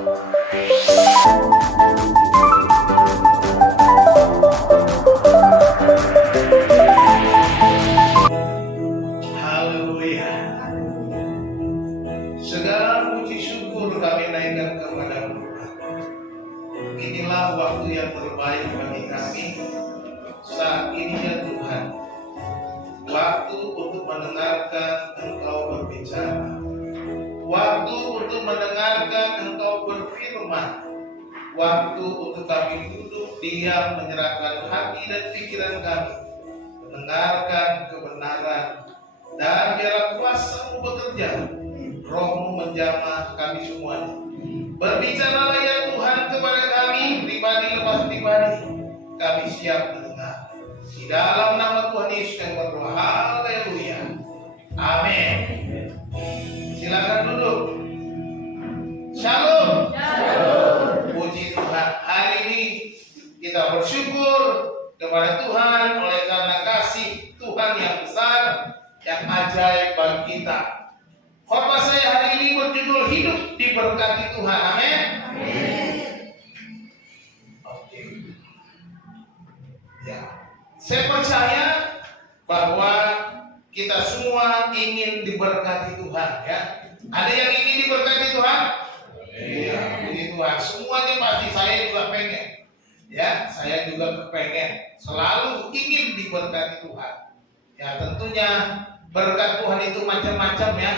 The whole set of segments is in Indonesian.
Haleluya. Segala puji syukur kami naikkan kepada-Mu. Inilah waktu yang terbaik bagi kami saat ini ya Tuhan. Waktu untuk mendengarkan Engkau berbicara. Waktu untuk mendengarkan Engkau berfirman. Waktu untuk kami duduk diam menyerahkan hati dan pikiran kami, mendengarkan kebenaran, dan biarlah kuasa-Mu bekerja, Roh-Mu menjamah kami semuanya. Berbicaralah ya Tuhan kepada kami, pribadi lepas pribadi, kami siap mendengar. Di dalam nama Tuhan Yesus yang berdoa, haleluya, amin. Silakan duduk. Shalom. Shalom. Puji Tuhan, hari ini kita bersyukur kepada Tuhan oleh karena kasih Tuhan yang besar, yang ajaib bagi kita. Khotbah saya hari ini berjudul hidup diberkati Tuhan. Amin. Oke. Ya. Saya percaya bahwa kita semua ingin diberkati Tuhan, ya. Ada yang ingin diberkati Tuhan? Iya, puji Tuhan. Semuanya pasti, saya juga pengen. Ya, saya juga kepengen. Selalu ingin diberkati Tuhan. Ya, tentunya berkat Tuhan itu macam-macam, ya.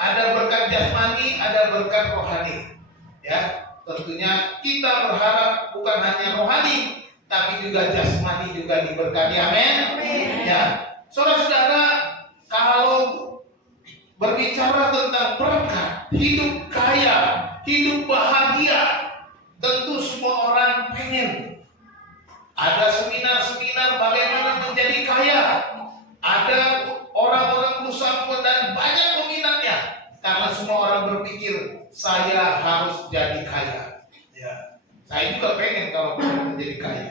Ada berkat jasmani, ada berkat rohani. Ya, tentunya kita berharap bukan hanya rohani, tapi juga jasmani juga diberkati. Amin. Ya, saudara-saudara, kalau berbicara tentang berkat, hidup kaya, hidup bahagia, tentu semua orang pengen. Ada seminar-seminar bagaimana menjadi kaya. Ada orang-orang berusaha dan banyak peminatnya. Karena semua orang berpikir saya harus jadi kaya. Ya, saya juga pengen kalau menjadi kaya.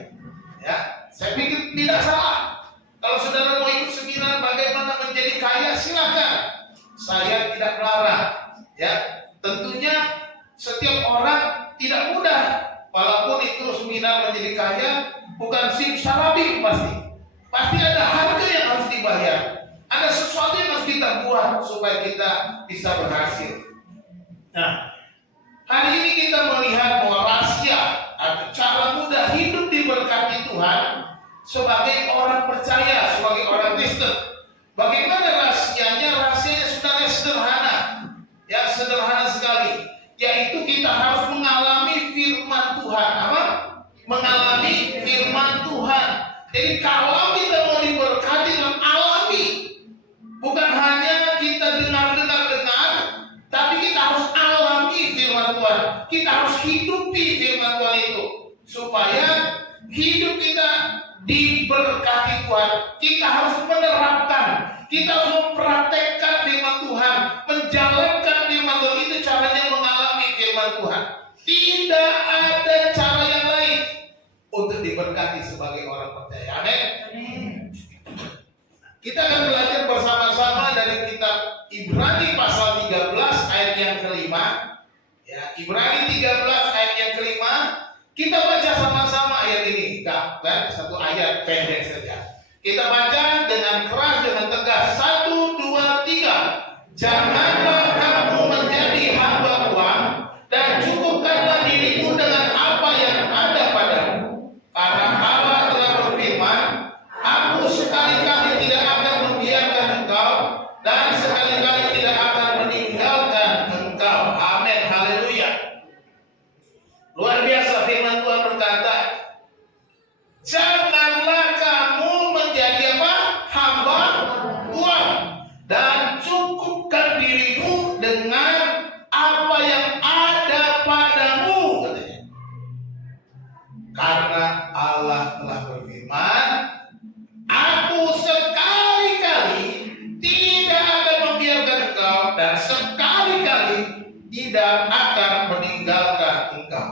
Ya, saya pikir tidak salah. Kalau saudara mau ikut seminar bagaimana menjadi kaya, silakan. Saya tidak melarang. Ya, tentunya setiap orang tidak mudah. Walaupun itu seminar menjadi kaya bukan simsalabim pasti. Pasti ada harga yang harus dibayar. Ada sesuatu yang harus kita buat supaya kita bisa berhasil. Nah, hari ini kita melihat bahwa rahasia atau cara mudah hidup diberkati Tuhan sebagai orang percaya, sebagai orang Kristen. Bagaimana rahasianya? Rahasianya sebenarnya sederhana. Ya, sederhana sekali. Yaitu kita harus mengalami firman Tuhan. Apa? Mengalami firman Tuhan. Jadi kalau kita mau diberkati, alami. Bukan hanya kita dengar, tapi kita harus alami firman Tuhan. Kita harus hidupi firman Tuhan itu. Supaya hidup kita diberkati Tuhan. Kita harus menerapkan. Kita harus mempraktekkan firman Tuhan. Menjalankan firman Tuhan. Itu caranya mengalami firman Tuhan. Tidak ada cara yang lain untuk diberkati sebagai orang percaya. Amin. Kita akan belajar bersama-sama dari kitab Ibrani pasal 13 ayat yang kelima. Ya, Ibrani 13 ayat yang kelima. Kita baca sama-sama ayat ini. Kan? Satu ayat pendek saja. Kita baca dengan keras, dengan tegas. 1, 2, 3. Janganlah kamu menjadi hamba uang, dan cukupkanlah dirimu dengan apa yang ada padamu. Karena Allah telah berfirman, Aku sekali-kali tidak akan membiarkan engkau, dan sekali-kali tidak akan meninggalkan engkau. Amin. Haleluya. Luar biasa firman Tuhan berkata, janganlah kamu menjadi apa? Hamba uang, dan cukupkan dirimu dengan apa yang ada padamu, katanya. Karena Allah telah berfirman, Aku sekali-kali tidak akan membiarkan engkau, dan sekali-kali tidak akan meninggalkan engkau.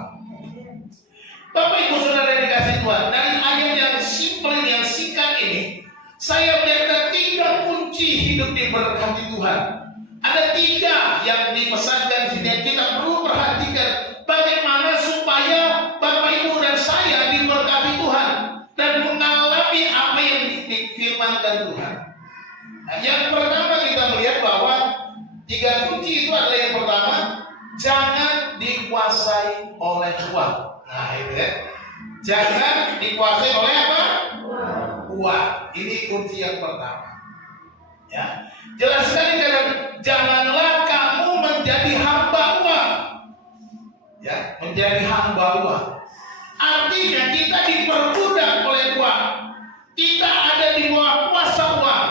Bapak Ibu Saudara yang dikasihi Tuhan, dari ayat yang simpel, yang singkat ini, saya melihat 3 kunci hidup diberkati Tuhan. Ada 3 yang dipesankan di sini yang kita perlu perhatikan. yang pertama kita melihat bahwa 3 kunci itu adalah yang pertama, jangan dikuasai oleh uang. Nah itu ya, jangan dikuasai oleh apa? Uang. Ini kunci yang pertama. Ya, jelas sekali janganlah kamu menjadi hamba uang. Ya, menjadi hamba uang. Artinya kita diperbudak oleh uang. Kita ada di bawah kuasa uang.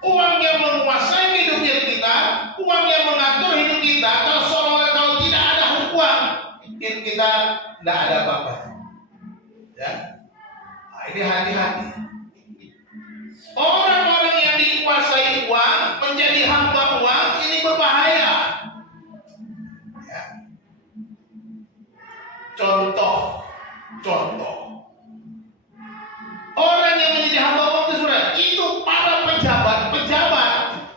Uang yang menguasai hidup kita, uang yang mengatur hidup kita. Kalau tidak ada uang, hidup kita tidak ada apa-apa. Ya, nah, ini hati-hati. Orang-orang yang dikuasai uang menjadi hamba uang, ini berbahaya. Ya. Contoh. Orang yang menjadi hamba uang itu para pejabat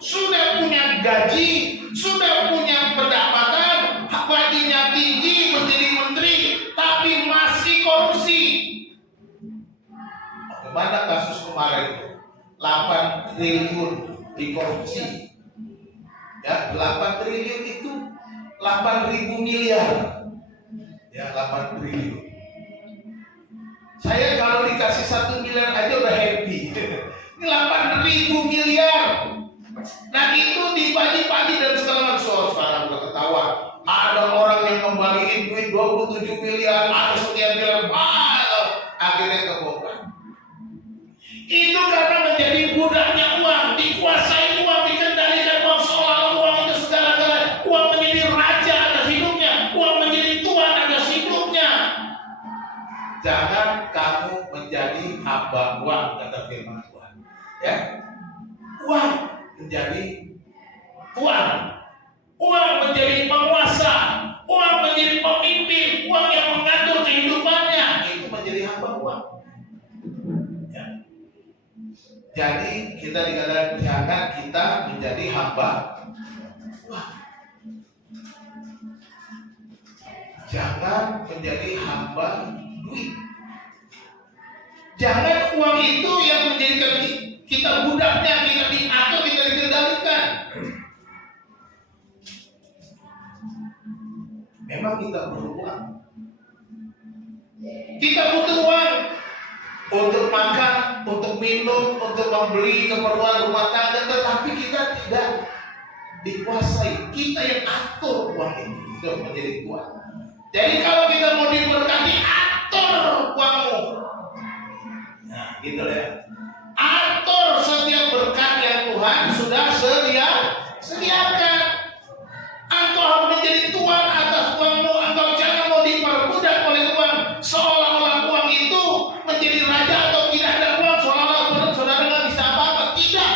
sudah punya gaji, sudah punya pendapatan, gajinya tinggi, menjadi menteri, tapi masih korupsi. Bagaimana kasus kemarin itu? 8 triliun dikorupsi. Ya, 8 triliun itu 8.000 miliar. Ya, 8 triliun. Saya kalau dikasih 1 miliar aja udah happy. Ini 8.000 miliar. Nah itu dibagi-bagi dan segala macam. Sekarang udah ketawa. Ada orang yang kembaliin duit 27 miliar, ada sekian miliar, akhirnya kebongkar. Itu karena menjadi budaknya uang, dikuasai uang, dikendalikan uang, seolah uang itu segala-galanya. Uang menjadi raja atas hidupnya, uang menjadi tuan atas hidupnya. Jangan kamu menjadi hamba uang, kata firman Tuhan. Ya, uang menjadi tuan, uang menjadi penguasa, uang menjadi pemimpin, uang yang mengatur kehidupannya, itu menjadi hamba uang. Ya. Jadi kita dikatakan jangan kita menjadi hamba uang. Jangan menjadi hamba duit. Jangan uang itu yang menjadikan kita budaknya, kita diatur, kita dikendalikan. Memang kita perlu uang. Kita butuh uang untuk makan, untuk minum, untuk membeli keperluan rumah tangga, tetapi kita tidak dikuasai. Kita yang atur uang itu menjadi tuan. Jadi kalau kita mau diberkati, atur uangmu. Nah, gitu ya. Atur setiap berkat yang Tuhan sudah sediakan. Engkau harus menjadi tuan atas uangmu. Engkau jangan mau diperbudak oleh uang, seolah-olah uang itu menjadi raja atau tidak ada uang, seolah-olah saudara nggak bisa apa-apa. Tidak.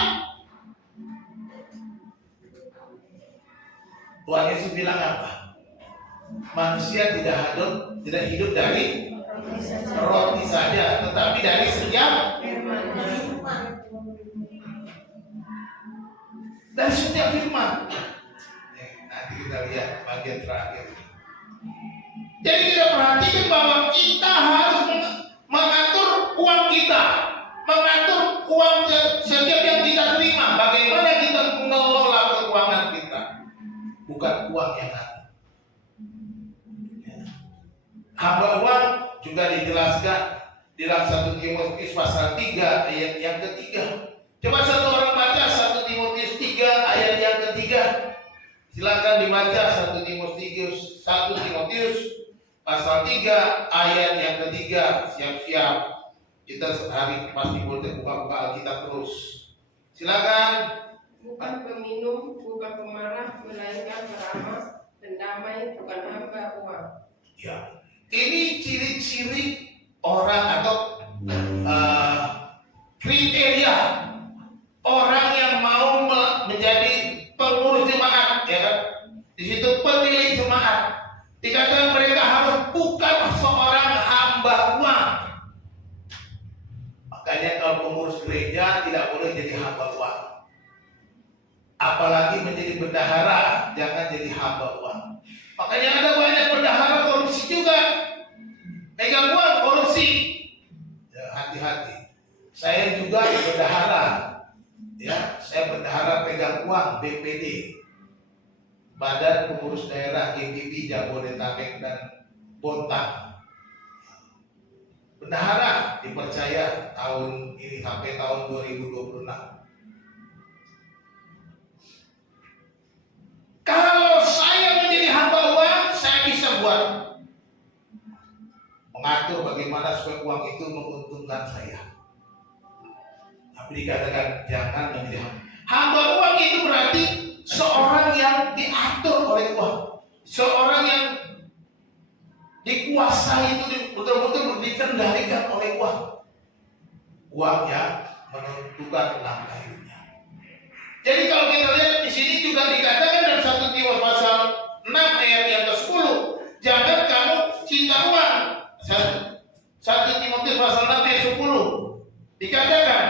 Tuhan Yesus bilang apa? Manusia tidak hidup dari roti saja, tetapi dari setiap firman. Nanti kita lihat bagian terakhir. Jadi kita perhatikan bahwa kita harus mengatur uang kita, mengatur uang setiap yang kita terima. Bagaimana kita mengelola keuangan kita, bukan uang yang ada. Hamba uang juga dijelaskan di dalam 1 Timotius pasal 3 ayat yang ketiga. Coba satu orang baca 1 Timotius 3 ayat yang ketiga. Silakan dibaca 1 Timotius pasal 3 ayat yang ketiga. Siap-siap. Kita sehari pasti boleh buka-buka Alkitab terus. Silakan. Bukan peminum, bukan pemarah, melainkan peramah, pendamai, bukan hamba uang. Ya. Ini ciri-ciri orang atau kriteria orang yang mau menjadi pengurus jemaat, ya kan? Di situ pemilik jemaat. Dikatakan mereka harus bukan seorang hamba uang. Makanya kalau pengurus gereja tidak boleh jadi hamba uang. Apalagi menjadi bendahara, jangan jadi hamba uang. Makanya ada banyak bendahara korupsi juga. Pegang uang korupsi. Ya, hati-hati. Saya juga bendahara. Ya, saya bendahara Badan Pengurus Daerah DPD Jabodetabek dan Bontang. Bendahara dipercaya tahun ini sampai tahun 2026. Kalau saya menjadi hamba uang, saya bisa buat mengatur bagaimana supaya uang itu menguntungkan saya. Tapi dikatakan jangan menjadi hamba. Hamba uang itu berarti seorang yang diatur oleh uang, seorang yang dikuasai itu betul-betul dikendalikan oleh uang. Uang yang menentukan langkah hidupnya. Jadi kalau kita lihat di sini juga dikatakan dalam 1 Timotius pasal 6 ayat yang ke-10, jangan kamu cinta uang. 1 Timotius pasal 6 ayat 10 dikatakan,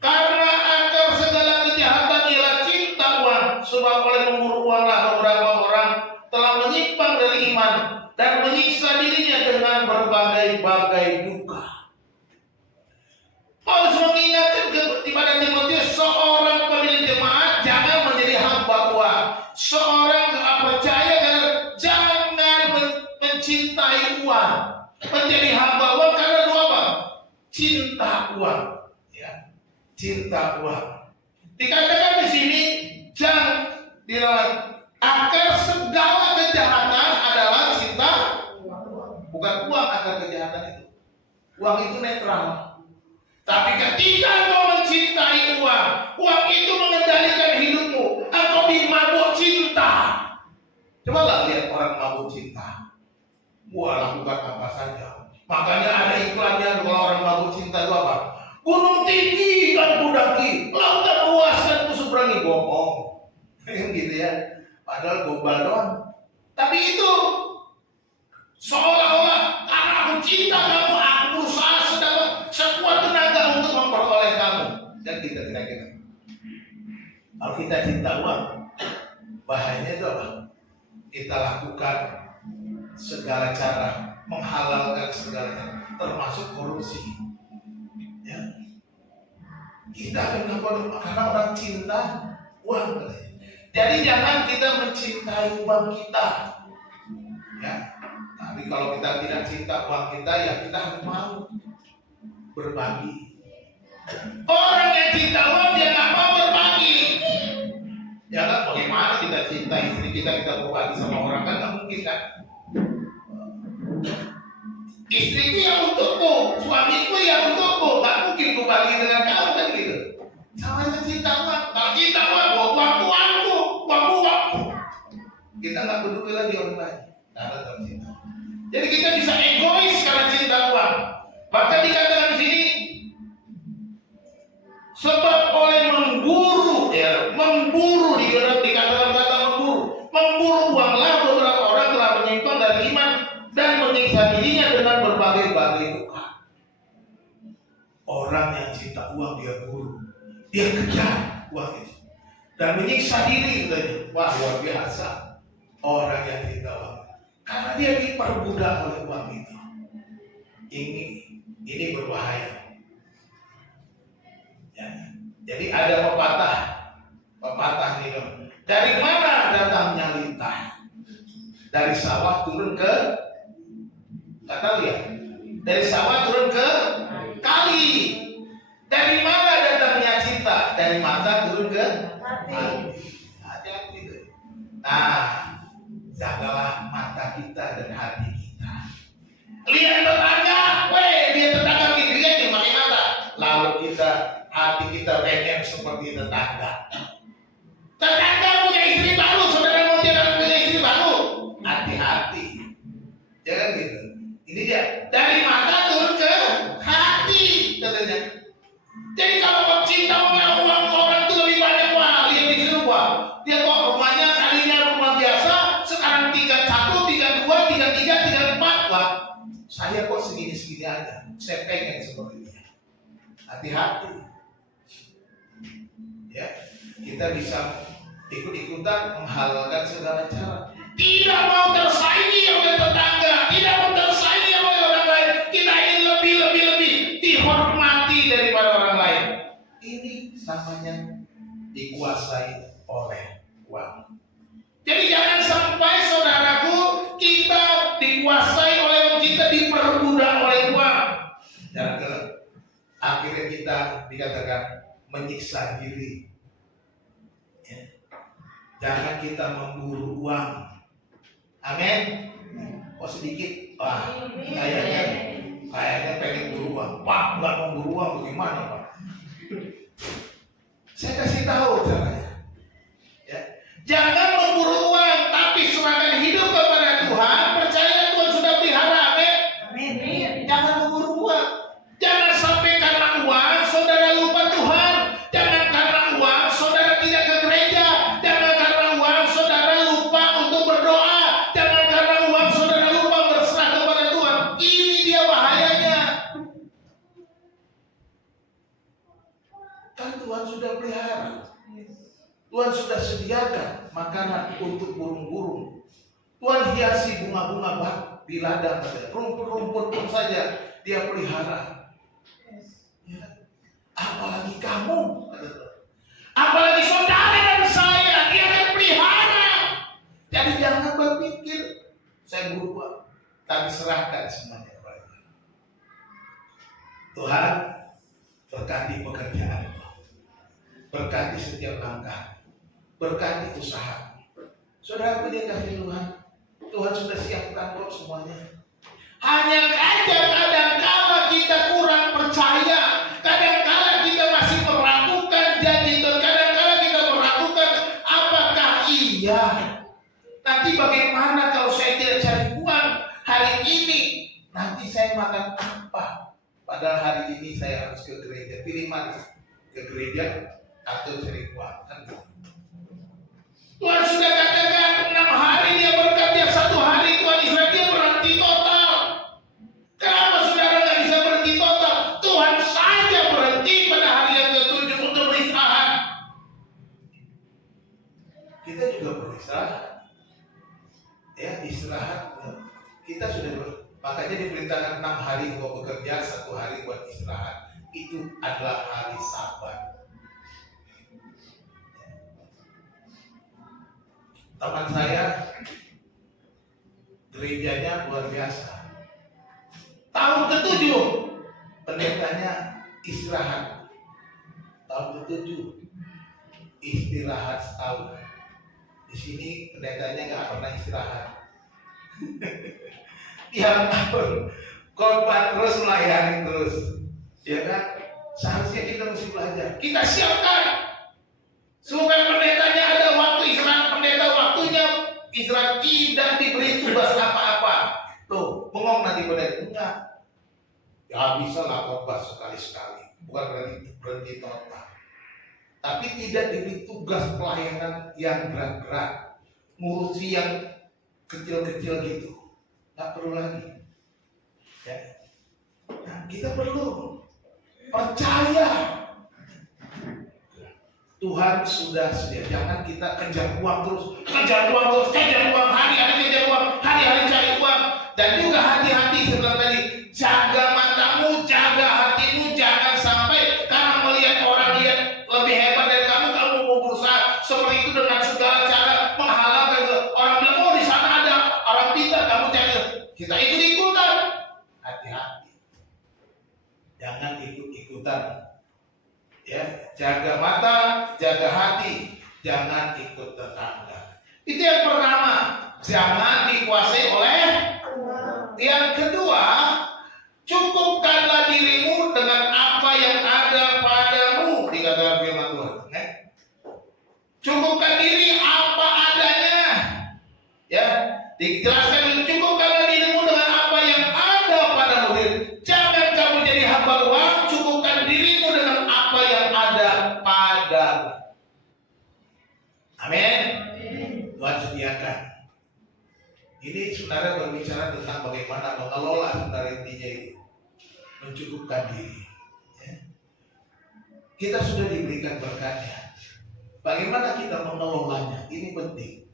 karena akar segala kejahatan ialah cinta uang, sebab oleh memburu uanglah beberapa orang telah menyimpang dari iman dan menyiksa dirinya dengan berbagai-bagai duka. Paulus mengingatkan kepada Timotius, seorang pemilik jemaat jangan menjadi hamba uang. Seorang percaya jangan mencintai uang, menjadi hamba uang karena dua apa? Cinta uang, ya, cinta uang. Dikatakan di sini jangan dilawan. Akar segala kejahatan adalah cinta uang. Bukan uang akar kejahatan itu. Uang itu netral. Tapi ketika kau mencintai uang, uang itu mengendalikan hidupmu. Engkau dimabuk cinta. Cobalah lihat orang mabuk cinta. Wah, lakukan apa saja. Makanya ada iklannya kalau orang mabuk cinta itu apa? Gunung tinggi kan ku daki, lautan luas kan ku seberangi. Bohong. Gitu ya. Padahal gombal doang. Tapi itu seolah-olah karena aku cinta kamu, aku berusaha sekuat tenaga untuk memperoleh kamu. Dan kita kira-kira kalau kita cinta uang, bahayanya itu apa? Kita lakukan segala cara, menghalalkan segala cara, termasuk korupsi. Ya. Kita karena orang cinta uang. Jadi jangan kita mencintai uang kita. Ya. Tapi kalau kita tidak cinta uang kita, ya kita harus mau berbagi. Orang yang cinta uang dia nggak mau berbagi. Ya kan, bagaimana kita cinta istri kita berbagi sama orang, kan nggak mungkin kan? Istriku yang untukku, suamiku yang untukku, nggak mungkin ku bagi dengan kamu kan gitu. Sama dengan cinta uang. Kalau cinta uang, uangku. Kita nggak peduli lagi orang lain karena dalam cinta. Jadi kita bisa egois karena cinta uang. Bahkan dikatakan di sini, sebab oleh memburu dikatakan kata memburu uanglah beberapa orang telah menyimpang dari iman dan menyiksa dirinya dengan berbagai-bagai duka. Orang yang cinta uang dia buru, dia kejar uang itu dan menyiksa diri katanya. Wah, luar biasa orang yang cinta uang karena dia diperbudak oleh uang itu. Ini berbahaya. Ya. Jadi ada pepatah nih dong. Dari mana datangnya lintah? Dari sawah turun ke kata lihat. Dari sawah turun ke kali. Dari mana datangnya cinta? Dari mata turun ke hati. Hati-hati itu. Nah, jagalah mata kita dan hati kita. Lihat tetangga, dia tetangga gitu ya, dia pakai mata. Lalu hati kita pengen seperti tetangga. Tetangga punya istri baru, saudara mau jangan punya istri baru. Hati-hati. Jangan gitu. Ini dia. Dari mata turun ke hati, katanya. Jadi kalau kau cinta uang orang itu lebih banyak, wah, lihat di sini, wah. Dia kok rumahnya tadinya rumah biasa, sekarang tingkat 1, tingkat 2, tingkat 3, tingkat 4, wah. Saya kok segini-segini aja. Saya pengen seperti ini. Hati-hati. Ya, kita bisa ikut-ikutan menghalalkan segala cara. Tidak mau tersaingi oleh tetangga, tidak mau tersaingi oleh orang lain. Kita ingin lebih dihormati daripada orang lain. Ini namanya dikuasai oleh uang. Jadi jangan kita dikatakan menyiksa diri. Ya. Jangan kita memburu uang. Amin. Oh sedikit, kayaknya pengen buru uang. Pak, nggak mau buru uang bagaimana Pak? Saya kasih tahu caranya. Ya. Jangan memburu uang, tapi serahkan hidup kepada Tuhan. Percaya Tuhan sudah pelihara. Amin. Jangan memburu uang. Jangan sampai karena uang saudara lupa Tuhan. Jangan karena uang saudara tidak ke gereja. Jangan karena uang saudara lupa untuk berdoa. Jangan karena uang saudara lupa berserah kepada Tuhan. Ini dia bahayanya. Kan Tuhan sudah pelihara. Tuhan sudah sediakan makanan untuk burung-burung. Tuhan hiasi bunga-bunga bak di ladang saja. Rumput-rumput pun saja dia pelihara. Ya. Apalagi kamu, apalagi saudara dan saya, dia akan pelihara. Jadi jangan berpikir saya berubah, tapi serahkan semuanya kepada Tuhan. Tuhan berkati pekerjaan, berkati setiap langkah, berkati usaha. Saudara dia kasih Tuhan, Tuhan sudah siapkan kok semuanya. Hanya aja kadang-kala kita kurang percaya, kadang-kala kita masih meragukan janji Tuhan, kadang-kala kita meragukan apakah iya. Nanti bagaimana kalau saya tidak cari uang hari ini? Nanti saya makan apa? Padahal hari ini saya harus ke gereja. Pilih mana? Ke gereja atau cari uang? Kan? Tuhan sudah katakan 6 hari dia bekerja, 1 hari Tuhan Israel dia berhenti total. Kenapa saudara nggak bisa berhenti total? Tuhan saja berhenti pada hari yang ke-7 untuk beristirahat. Kita juga beristirahat. Ya, istirahat. Kita sudah makanya diperintahkan 6 hari untuk bekerja, 1 hari buat istirahat. Itu adalah hari Sabat. Teman saya gerejanya luar biasa. Tahun ke-7 pendetanya istirahat. Tahun ke-7 istirahat setahun. Di sini pendetanya nggak pernah istirahat. Tiap tahun korban terus melayani terus, ya kan? Seharusnya kita mesti belajar. Kita siapkan supaya pendetanya ada waktu istirahat. Pendeta waktunya istirahat, tidak diberi tugas apa-apa. Tuh, bengong nanti pendeta enggak. Ya bisa lah khotbah sekali-sekali, bukan berhenti total. Tapi tidak diberi tugas pelayanan yang berat-berat, ngurusi yang kecil-kecil gitu, nggak perlu lagi. Ya. Nah, kita perlu percaya Tuhan sudah sedia. Jangan kita kejar uang terus, kejar uang, hari-hari kejar uang, hari-hari cari uang. Dan juga hati-hati seperti tadi, jaga matamu, jaga hatimu, jangan sampai karena melihat orang lihat lebih hebat dari kamu, kamu mau berusaha seperti itu dengan segala cara menghalalkan. Orang bilang, oh di sana ada orang pintar, kamu cari, kita ikut-ikutan. Hati-hati, jangan ikut-ikutan. Ya, jaga mata, jaga hati, jangan ikut tetangga. Itu yang pertama, jangan dikuasai oleh. Yang kedua, cukupkanlah dirimu dengan apa yang ada padamu, dikatakan firman Tuhan. Cukupkan diri apa adanya. Ya, dijelaskan cukupkanlah dirimu dengan apa yang ada padamu. Jangan kamu jadi hamba uang, cukupkan dirimu dengan apa yang ada padamu. Amin. Tuhan sediakan. Ini saudara berbicara tentang bagaimana mengelola saudara intinya itu. Mencukupkan diri. Ya. Kita sudah diberikan berkatnya. Bagaimana kita mengelolanya? Ini penting.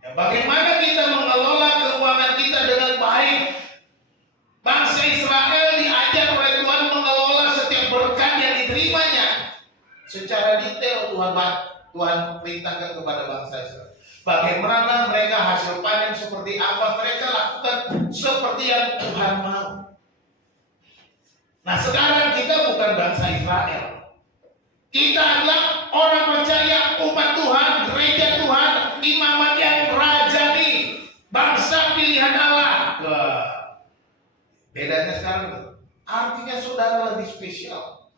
Ya, bagaimana kita mengelola keuangan kita dengan baik? Bangsa Israel diajar oleh Tuhan mengelola setiap berkat yang diterimanya. Secara detail Tuhan perintahkan kepada bangsa Israel. Bagaimana mereka hasil panen seperti apa, mereka lakukan seperti yang Tuhan mau. Nah sekarang kita bukan bangsa Israel. Kita adalah orang percaya, umat Tuhan, gereja Tuhan, imamat yang rajani, bangsa pilihan Allah. Bedanya sekarang itu, artinya saudara lebih spesial.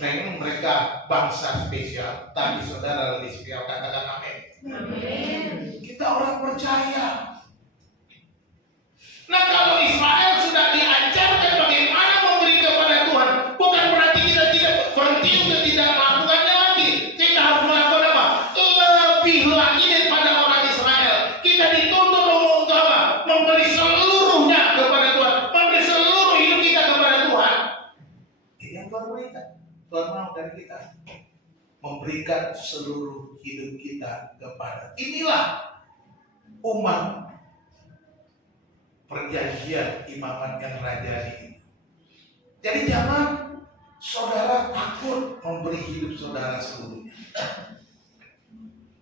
Memang mereka bangsa spesial, tapi saudara lebih spesial. Katakan amin. Amin. Kita orang percaya. Nah kalau Israel sudah diajarkan bagaimana memberi kepada Tuhan, bukan berarti kita tidak berhenti untuk tidak melakukannya lagi. Kita harus melakukan apa? Lebih lagi daripada orang Israel. Kita dituntut untuk apa? Memberi seluruhnya kepada Tuhan, memberi seluruh hidup kita kepada Tuhan. Ini yang Tuhan berikan. Tuhan mau dari kita memberikan seluruh hidup kita kepada. Inilah umat perjanjian imamat yang rajani. Jadi jangan saudara takut memberi hidup saudara seluruhnya.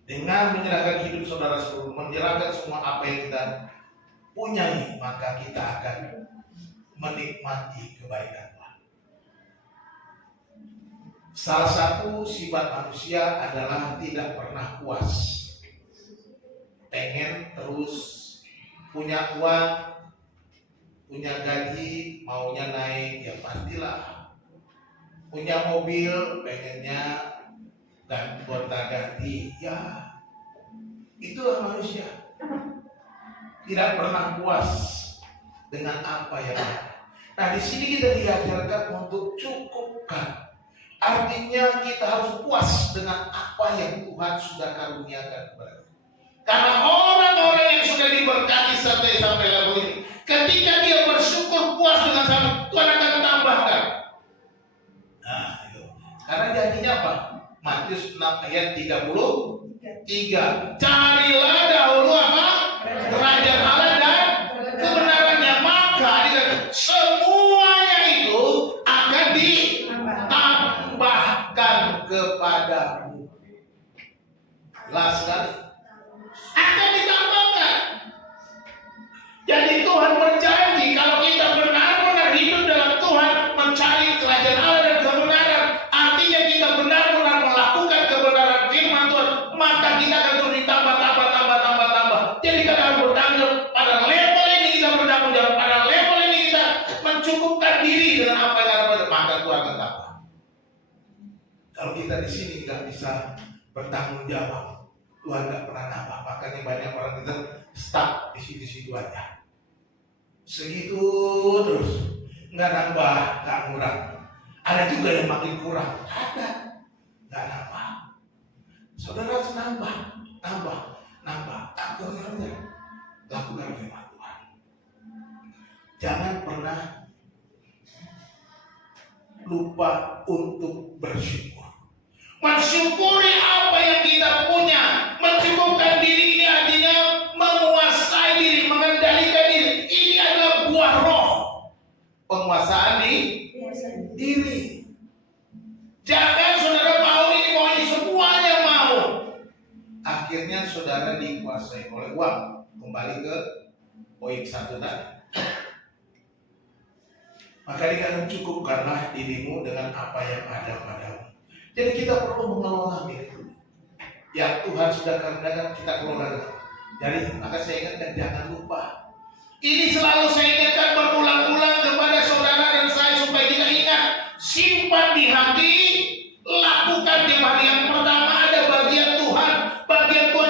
Dengan menyerahkan hidup saudara seluruh, menyerahkan semua apa yang kita punyai, maka kita akan menikmati kebaikan Tuhan. Salah satu sifat manusia adalah tidak pernah puas. Pengen terus punya uang, punya gaji, maunya naik, ya pastilah. Punya mobil, pengennya dan gonta-ganti, ya itulah manusia. Tidak pernah puas dengan apa yang ada. Nah di sini kita diajarkan untuk cukupkan. Artinya kita harus puas dengan apa yang Tuhan sudah karuniakan kepada kita. Karena orang-orang yang sudah diberkati sampai level ini, ketika dia bersyukur puas dengan sana, Tuhan akan tambahkan. Nah, itu. Karena janjinya apa? Matius 6 ayat 33. Carilah dahulu apa? Kerajaan Allah dan kebenarannya, maka semuanya itu akan ditambahkan kepadamu. Jelas sekali. Akan ditambahkan. Jadi Tuhan berjanji kalau kita benar-benar hidup dalam Tuhan, mencari kerajaan Allah dan kebenaran, artinya kita benar-benar melakukan kebenaran firman Tuhan, maka kita akan terus ditambah. Jadi kita harus bertanggung jawab pada level ini, kita bertanggung jawab pada level ini, kita mencukupkan diri dengan apa yang ada, maka Tuhan akan tambah. Kalau kita di sini nggak bisa bertanggung jawab, Tuhan nggak pernah nambah. Makanya banyak orang kita stuck di situ-situ aja. Segitu terus, nggak nambah, nggak kurang. Ada juga yang makin kurang, ada, nggak nambah. Saudara harus nambah. Akhirnya lakukan firman Tuhan. Jangan pernah lupa untuk bersyukur. Mensyukuri apa yang kita punya, mencukupkan diri ini artinya menguasai diri, mengendalikan diri. Ini adalah buah roh, penguasaan diri. Jangan saudara mau ini semuanya mau. Akhirnya saudara dikuasai oleh uang. Kembali ke poin 1 tadi. Maka dikatakan cukupkanlah dirimu dengan apa yang ada padamu. Jadi kita perlu mengelola milik yang Tuhan sudah karuniakan, kita kelola. Jadi maka saya ingatkan, jangan lupa. Ini selalu saya ingatkan berulang-ulang kepada saudara dan saya supaya kita ingat, simpan di hati, lakukan di hari yang pertama. Ada bagian Tuhan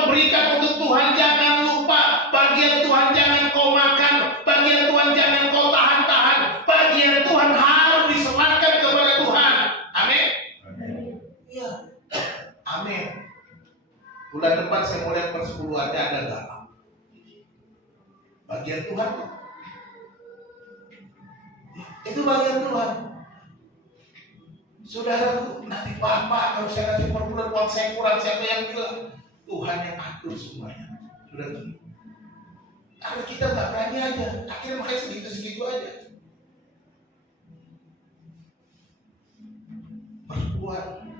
berikan untuk Tuhan, jangan lupa. Bagian Tuhan jangan kau makan, bagian Tuhan jangan kau tahan-tahan, bagian Tuhan harus diserahkan kepada Tuhan. Amin. Iya. Amin. Bulan depan saya mau lihat persepuluhannya ada nggak? Bagian Tuhan. Itu bagian Tuhan. Saudaraku, nanti Bapak kalau saya kasih per bulan uang saya kurang, siapa yang bilang? Tuhan yang atur semuanya. Sudah tuh. Kalau kita nggak berani aja, akhirnya makanya segitu aja. Perempuan.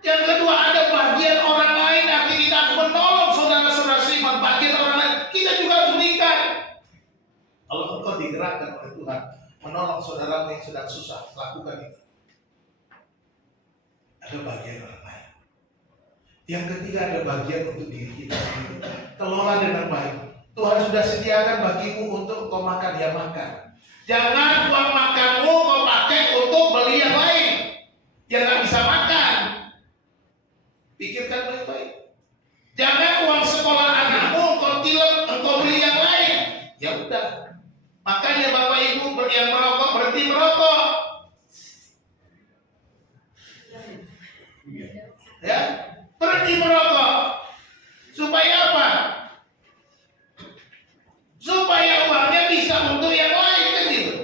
Yang kedua, ada bagian orang lain, artinya kita harus menolong saudara-saudara seiman. Bagian orang lain, kita juga harus berikan. Kalau engkau digerakkan oleh Tuhan, menolong saudaramu yang sedang susah, lakukan itu. Ada bagian orang lain. Yang ketiga, ada bagian untuk diri kita sendiri. Kelola dengan baik. Tuhan sudah sediakan bagimu untuk kau makan, ya makan. Jangan uang makanmu kau pakai untuk beli yang lain yang nggak bisa makan. Pikirkan baik-baik. Jangan uang sekolah anakmu kau tilep engkau beli yang lain. Ya udah. Makanya Bapak Ibu yang merokok berhenti merokok. Ya, berhenti merokok. Supaya apa? Supaya uangnya bisa untuk yang lain kan gitu.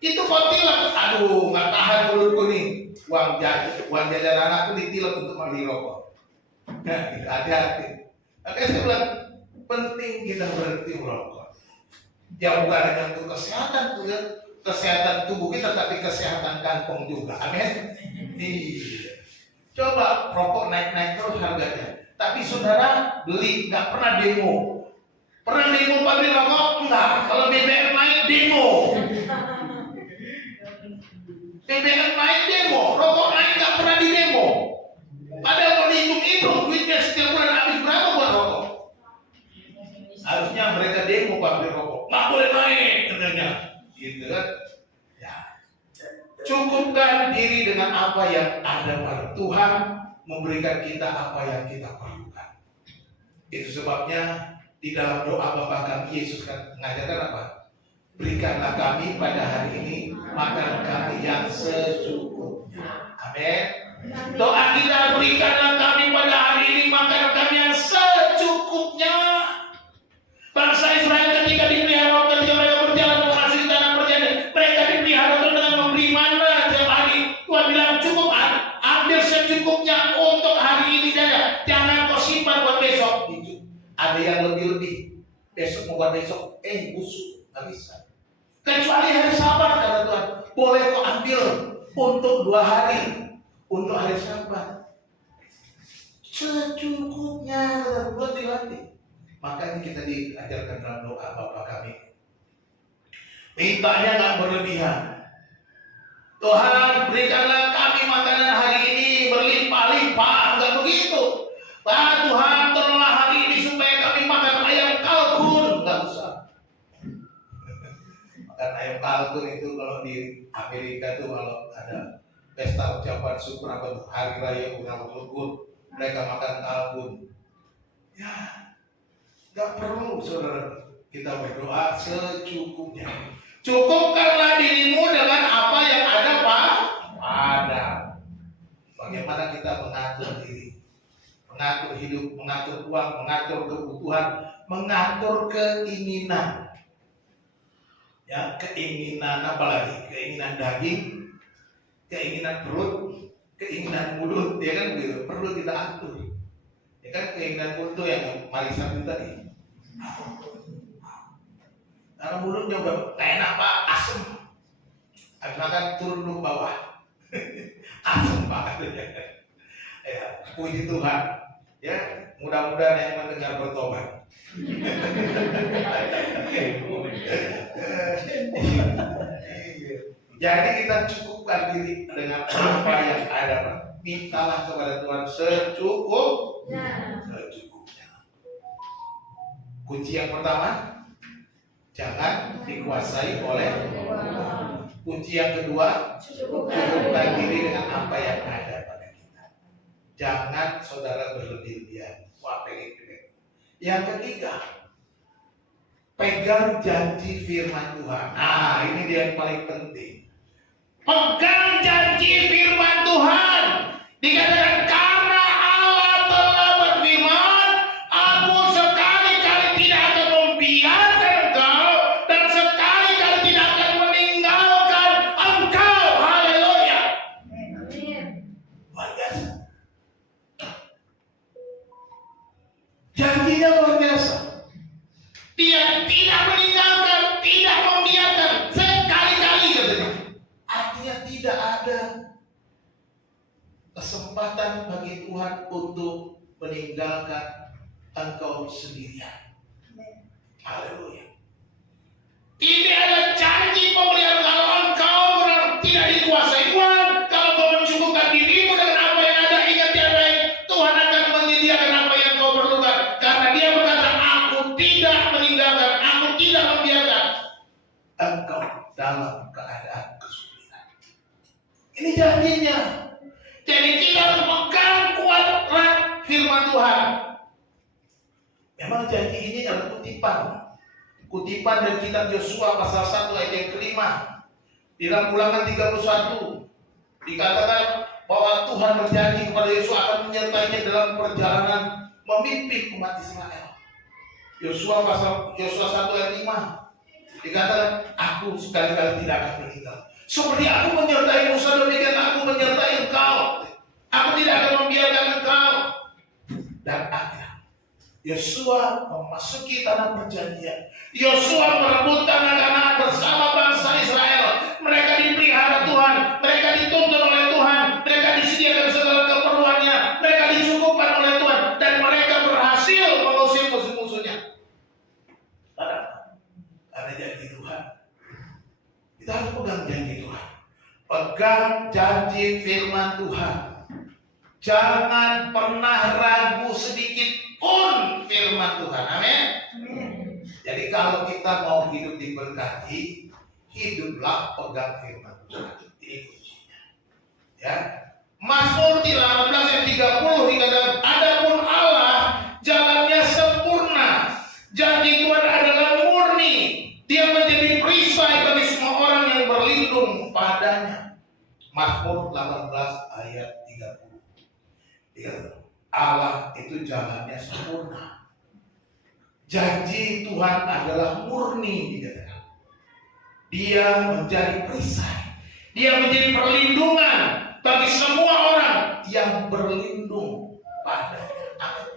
Itu kau tilep, aduh nggak tahan mulutku nih. Uang jajan anakku ditilep untuk beli rokok. Nah, hati-hati. Makanya saya bilang penting kita berhenti merokok. Ya bukan hanya untuk kesehatan tubuh kita, tapi kesehatan kantong juga. Amin. Iya. Coba rokok naik-naik terus harganya. Tapi saudara beli, nggak pernah demo. Pernah demo pabrik rokok? Enggak. Kalau BBM naik demo. BBM naik demo, rokok naik nggak pernah di demo. Padahal kalau dihitung-hitung duitnya setiap bulan habis berapa buat rokok? Harusnya mereka demo pabrik rokok. Nggak boleh naik katanya. Gitu kan? Ya. Cukupkan diri dengan apa yang ada pada Tuhan, memberikan kita apa yang kita perlukan. Itu sebabnya di dalam doa Bapa Kami, Yesus kan mengajarkan apa? Berikanlah kami pada hari ini makan kami yang secukupnya. Amin. Doa kita, berikanlah kami pada hari ini makan kami yang secukupnya. Bangsa Israel ketika dipelihara, ketika mereka berjalan mengasihi tanah perjanjian, mereka dipelihara dengan memberi mana tiap hari. Tuhan bilang cukup, ambil secukupnya untuk hari ini saja. Jangan kau simpan buat besok. Ada yang lebih-lebih. Besok mau buat besok, busuk, nggak bisa. Kecuali hari Sabat kata Tuhan, boleh kau ambil untuk 2 hari, untuk hari Sabat. Secukupnya kata Tuhan dilatih. Makanya kita diajarkan dalam doa Bapa Kami. Mintanya nggak berlebihan. Tuhan berikanlah kami makanan hari ini berlimpah-limpah, nggak begitu. Tuhan tolonglah hari ini supaya kami makan ayam kalkun, nggak usah. Makan ayam kalkun itu kalau di Amerika tuh kalau ada pesta ucapan syukur apa tuh hari raya ulang tahun, mereka makan kalkun. Ya, nggak perlu saudara kita berdoa secukupnya. Cukupkanlah dirimu dengan apa yang ada pada. Bagaimana kita mengatur diri, mengatur hidup, mengatur uang, mengatur kebutuhan, mengatur keinginan. Ya, keinginan apa lagi? Keinginan daging, keinginan perut, keinginan mulut, ya kan begitu. Perlu kita atur. Ya kan keinginan mulut yang Marisa itu tadi. Karena mulutnya udah gak enak Pak, asem. Habis makan turun dulu ke bawah. Asem Pak. Ya, puji Tuhan. Ya, mudah-mudahan yang mendengar bertobat. Jadi kita cukupkan diri dengan apa yang ada. Mintalah kepada Tuhan secukupnya. Kunci yang pertama, jangan dikuasai oleh uang. Kunci yang kedua, cukupkan diri dengan apa yang ada pada kita. Jangan saudara berlebihan. Wah, pengen. Yang ketiga, pegang janji firman Tuhan. Nah, ini dia yang paling penting. Pegang janji firman Tuhan. Dikatakan karena Allah telah berfirman, aku sekali-kali tidak akan membiarkan engkau dan sekali-kali tidak akan meninggalkan engkau. Haleluya. Luar biasa. Janjinya luar biasa. Dia tidak meninggalkan, tidak membiarkan, sekali-kali katanya. Artinya tidak ada kesempatan bagi Tuhan untuk meninggalkan engkau sendirian. Haleluya. Ini adalah janji pemeliharaan. janji-janjinya. Jadi kita harus pegang kuat erat firman Tuhan. Memang janji ini adalah kutipan. Kutipan dari kitab Yosua pasal 1 ayat yang kelima. Di dalam Ulangan 31 dikatakan bahwa Tuhan berjanji kepada Yosua akan menyertainya dalam perjalanan memimpin umat Israel. Yosua 1 ayat 5 dikatakan, aku sekali-kali tidak akan meninggal. Seperti aku menyertai Musa, demikian aku menyertai engkau. Aku tidak akan membiarkan engkau. Dan akhirnya Yosua memasuki tanah perjanjian. Yosua merebut tanah Kanaan bersama bangsa Israel. Mereka dipelihara Tuhan, mereka dituntun oleh Tuhan, mereka disediakan segala keperluannya, mereka dicukupkan oleh Tuhan, dan mereka berhasil mengusir musuh-musuhnya. Ada janji Tuhan. Kita harus pegang janji Tuhan. Pegang janji firman Tuhan. Jangan pernah ragu sedikit pun firman Tuhan. Amin. Jadi kalau kita mau hidup diberkati, hiduplah pegang firman Tuhan. Ini kuncinya. Ya. Mazmur 18 ayat 30 dikatakan, adapun Allah jalannya sempurna. Janji Tuhan adalah murni. Dia menjadi perisai bagi semua orang yang berlindung padanya. Mazmur 18 ayat 30. Dikatakan, Allah itu jalannya sempurna. Janji Tuhan adalah murni, dikatakan. Dia menjadi perisai. Dia menjadi perlindungan bagi semua orang yang berlindung padanya. Amin.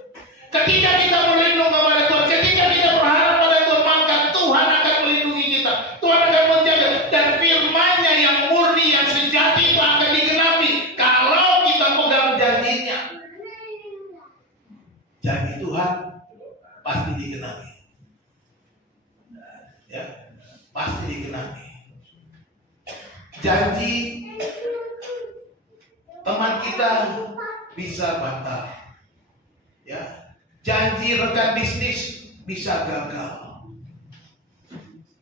Ketika kita berlindung kepada Tuhan, ketika kita berharap pada Tuhan, maka Tuhan akan melindungi kita. Tuhan akan menjaga, dan firman-Nya yang murni, yang sejati itu akan digenapi kalau kita pegang janjinya. Janji Tuhan pasti digenapi. Ya, pasti digenapi. Janji teman kita bisa batal. Ya, janji rekan bisnis bisa gagal.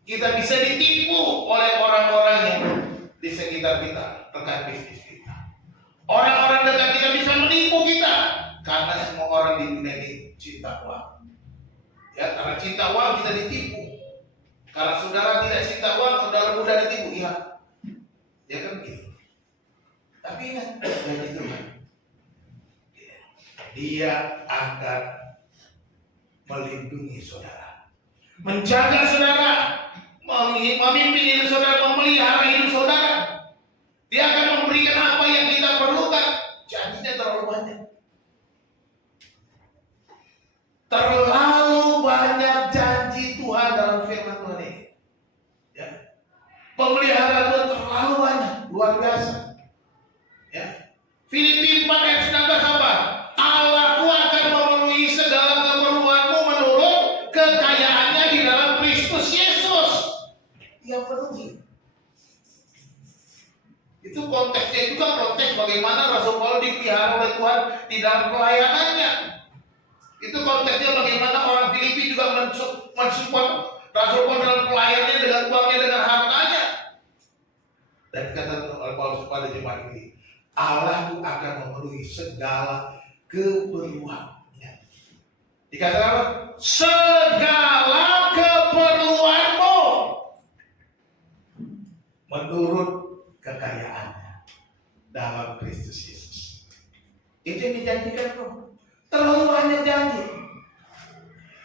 Kita bisa ditipu oleh orang-orang yang di sekitar kita, rekan bisnis kita. Orang-orang dekat kita bisa menipu kita, karena semua orang di dunia ini cinta uang. Ya, karena cinta uang kita ditipu. Karena saudara tidak cinta uang, saudara mudah ditipu. Iya, ya kan gitu. Tapi ingat, janji Tuhan, Dia akan melindungi saudara, menjaga saudara, memimpin hidup saudara, memelihara hidup saudara. Dia akan memberikan apa yang kita perlukan. Janjinya terlalu banyak. Terlalu banyak janji Tuhan dalam firman Tuhan ini. Ya. Pemeliharaan Tuhan terlalu banyak, luar biasa. Ya. Filipi 4 ayat 19 apa? Allahku akan memenuhi segala keperluanmu menurut kekayaannya di dalam Kristus Yesus. Dia penuhi. Itu konteksnya juga konteks bagaimana Rasul Paulus dipelihara oleh Tuhan di dalam pelayanannya. Itu konteksnya bagaimana orang Filipi juga mensupport Rasul Paulus dalam pelayanannya dengan uangnya, dengan hartanya. Dan kata Paulus kepada jemaat ini, Allah itu akan memenuhi segala keperluannya. Dikatakan apa? Segala keperluanmu menurut kekayaannya dalam Kristus Yesus. Itu yang dijanjikan, bro. Terlalu banyak janji.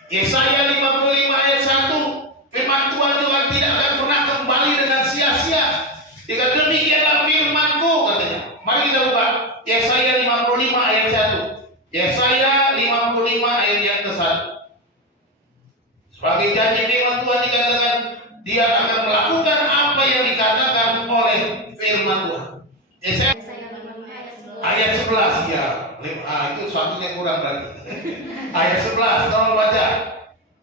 Yesaya 55 ayat 1, firman Tuhan juga tidak akan pernah kembali dengan sia-sia. Jika demikianlah firman-Ku, katanya. Mari kita buka Yesaya 55 ayat 1. Yesaya 55 ayat yang ke-1. Sebagai janji firman Tuhan dikatakan, Dia akan melakukan apa yang dikatakan oleh firman Tuhan. Yesaya ayat 11, ya. Itu satunya kurang lagi. Ayat 11, tolong baca.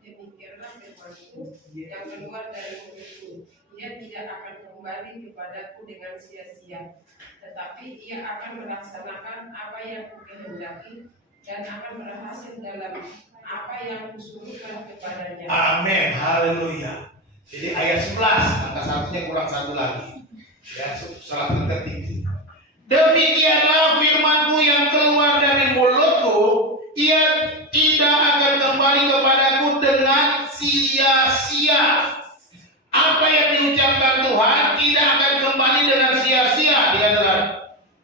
Demikianlah firman-Ku yang keluar dari mulutku. Ia tidak akan kembali kepadaku dengan sia-sia, tetapi ia akan melaksanakan apa yang kukehendaki dan akan berhasil dalam apa yang kusuruhkan kepadanya. Amin, haleluya. Jadi ayat 11, angka satunya kurang satu lagi. Ya, salah ketik. Demikianlah firman-Ku yang keluar dari mulut-Ku, ia tidak akan kembali kepadaku dengan sia-sia. Apa yang diucapkan Tuhan tidak akan kembali dengan sia-sia, dikatakan.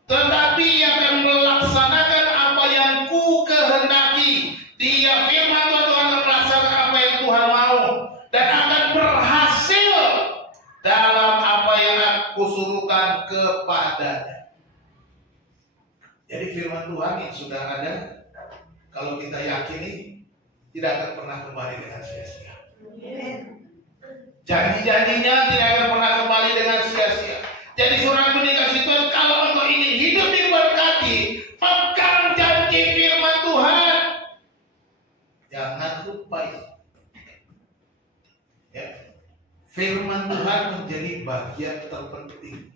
Tetapi ia akan melaksanakan apa yang Ku kehendaki. Dia firman Tuhan akan melaksanakan apa yang Tuhan mau dan akan berhasil dalam apa yang Aku suruhkan kepadanya. Jadi firman Tuhan yang sudah ada, kalau kita yakini, tidak akan pernah kembali dengan sia-sia. Janji-janjinya tidak akan pernah kembali dengan sia-sia. Jadi saudaraku dikasih Tuhan, kalau engkau ingin hidup diberkati, pegang janji firman Tuhan. Jangan lupa itu. Ya. Firman Tuhan menjadi bagian terpenting.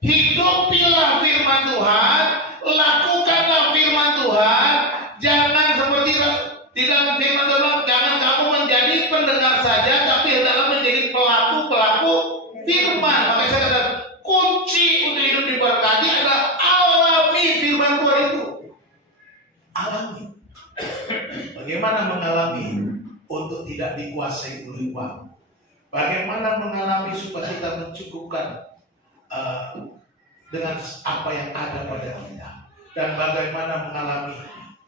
Hidupilah firman Tuhan, lakukanlah firman Tuhan. Jangan seperti di dalam firman Tuhan, jangan kamu menjadi pendengar saja, tapi hendaklah menjadi pelaku-pelaku firman. Makanya saya katakan, kunci untuk hidup diberkati adalah alami firman Tuhan itu. Alami. Bagaimana mengalami? Untuk tidak dikuasai oleh uang. Bagaimana mengalami supaya kita mencukupkan dengan apa yang ada pada kita, dan bagaimana mengalami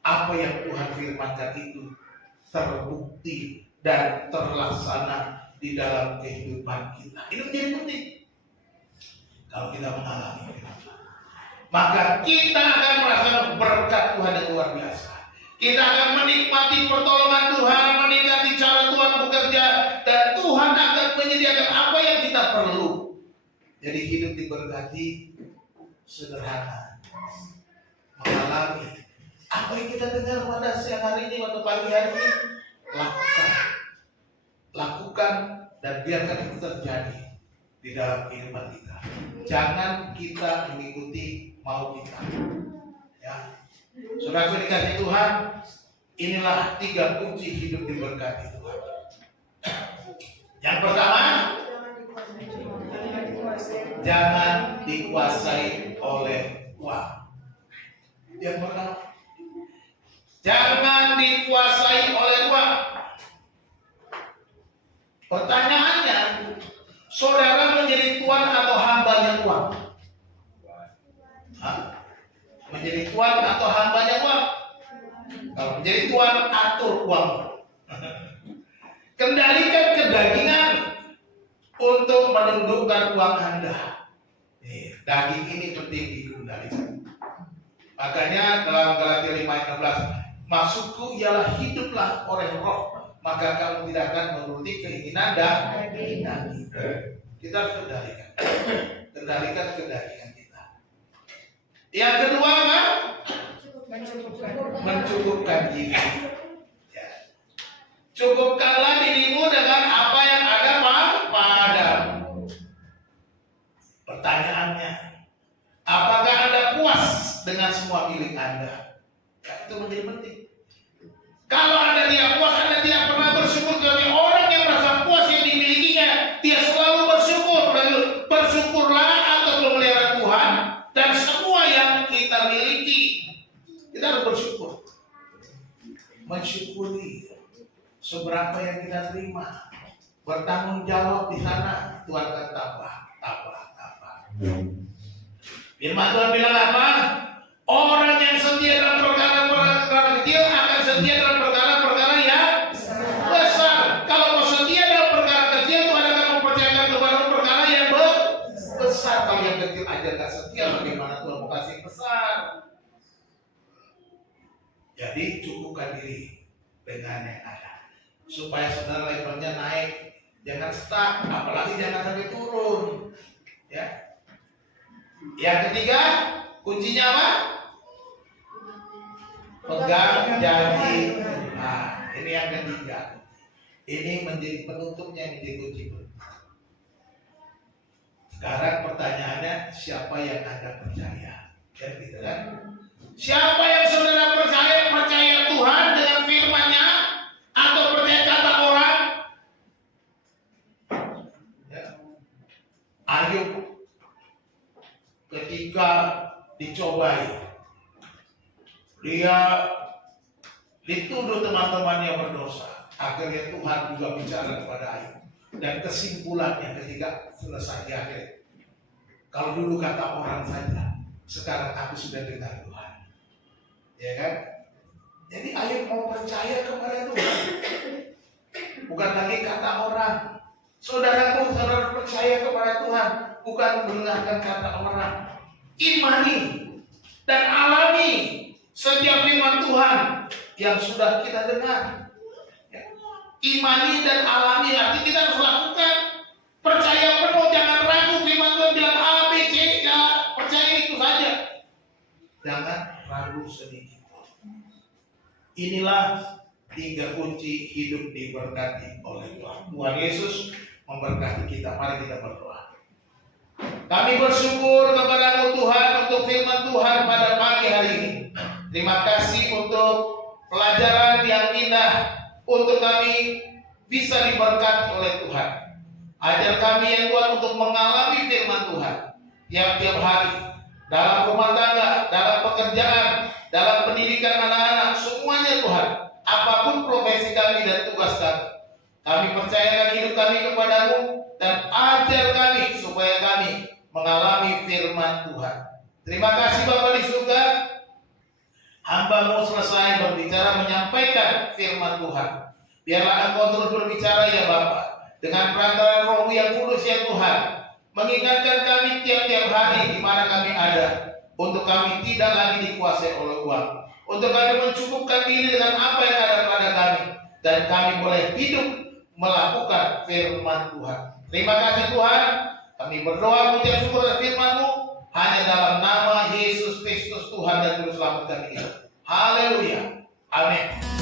apa yang Tuhan firmankan itu terbukti dan terlaksana di dalam kehidupan kita. Ini menjadi penting. Kalau kita mengalami firman, maka kita akan merasakan berkat Tuhan yang luar biasa. Kita akan menikmati pertolongan Tuhan, menikmati cara Tuhan bekerja, dan Tuhan akan menyediakan apa yang kita perlu. Jadi hidup diberkati sederhana, mengalami apa yang kita dengar pada siang hari ini atau pagi hari ini, lakukan dan biarkan itu terjadi di dalam kehidupan kita. Jangan kita mengikuti mau kita. Ya, saudara dikasih Tuhan, inilah 3 kunci hidup diberkati Tuhan. Yang pertama, jangan dikuasai oleh uang. Yang pertama, jangan dikuasai oleh uang. Pertanyaannya, saudara menjadi tuan atau hambanya uang? Menjadi tuan atau hambanya uang? Kalau menjadi tuan, atur uang. Kendalikan kedagingan untuk menundukkan uang Anda. Daging ini penting dikendalikan. Makanya dalam Galatia 5:16, maksudku ialah hiduplah oleh roh, maka kamu tidak akan menuruti keinginan daging. Kita harus kendalikan kedagingan kita. Yang kedua apa? Mencukupkan diri. Ya. Cukupkanlah dirimu dengan apa yang ada padamu. Pertanyaannya, apakah Anda puas dengan semua milik Anda? Ya, itu menjadi penting. Kalau Anda tidak puas, Anda tidak pernah bersyukur. Tapi orang yang merasa puas yang dimilikinya, dia selalu bersyukur. Bersyukurlah atas pemeliharaan Tuhan dan semua yang kita miliki. Kita harus bersyukur. Mensyukuri seberapa yang kita terima. Bertanggung jawab di sana. Tuhan akan tambah. Firman Tuhan bilang apa? Orang yang setia dalam perkara-perkara kecil akan setia dalam perkara-perkara yang besar. Kalau mau setia dalam perkara kecil, Tuhan akan mempercayakan kepada perkara yang besar. Kalau yang kecil aja gak setia, bagaimana Tuhan mau kasih besar? Jadi cukupkan diri dengan yang ada, supaya saudara levelnya naik. Jangan stuck, apalagi jangan sampai turun. Ya. Yang ketiga, kuncinya apa? Pegang janji. Nah, ini yang ketiga. Ini menjadi penutupnya, yang menjadi kunci. Sekarang pertanyaannya, siapa yang Anda percaya? Ya, gitu kan? Siapa yang saudara percaya Tuhan dengan firman-Nya atau percaya kata orang? Ya. Ayub ketika dicobai. Dia dituduh teman-temannya berdosa. Akhirnya Tuhan juga bicara kepada Ayub. Dan kesimpulannya ketika selesai di akhir, kalau dulu kata orang saja, sekarang aku sudah dengar Tuhan. Ya kan? Jadi Ayub mau percaya kepada Tuhan. Bukan lagi kata orang. Saudaraku, saudara percaya kepada Tuhan, bukan mendengarkan kata orang. Imani dan alami setiap firman Tuhan yang sudah kita dengar. Ya. Imani dan alami, artinya kita harus lakukan. Percaya penuh, jangan ragu. Firman Tuhan bilang A, B, C, ya percaya itu saja. Jangan ragu sedikit. Inilah 3 kunci hidup diberkati oleh Tuhan. Tuhan Yesus memberkati kita. Mari kita berdoa. Kami bersyukur kepada-Mu Tuhan untuk firman Tuhan pada pagi hari ini. Terima kasih untuk pelajaran yang indah untuk kami bisa diberkati oleh Tuhan. Ajar kami ya Tuhan untuk mengalami firman Tuhan tiap-tiap hari dalam rumah tangga, dalam pekerjaan, dalam pendidikan anak-anak, semuanya Tuhan. Apapun profesi kami dan tugas kami, kami percayakan hidup kami kepada-Mu dan ajar kami supaya kami mengalami firman Tuhan. Terima kasih Bapa di surga. Hamba-Mu selesai berbicara menyampaikan firman Tuhan. Biarlah Engkau terus berbicara ya Bapa, dengan perantaraan Roh-Mu yang kudus ya Tuhan, mengingatkan kami tiap-tiap hari di mana kami ada, untuk kami tidak lagi dikuasai oleh uang, untuk kami mencukupkan diri dengan apa yang ada pada kami, dan kami boleh hidup melakukan firman Tuhan. Terima kasih Tuhan. Kami berdoa mengucap syukur atas firman-Mu hanya dalam nama Yesus Kristus Tuhan dan Juru Selamat kami. Haleluya. Amin.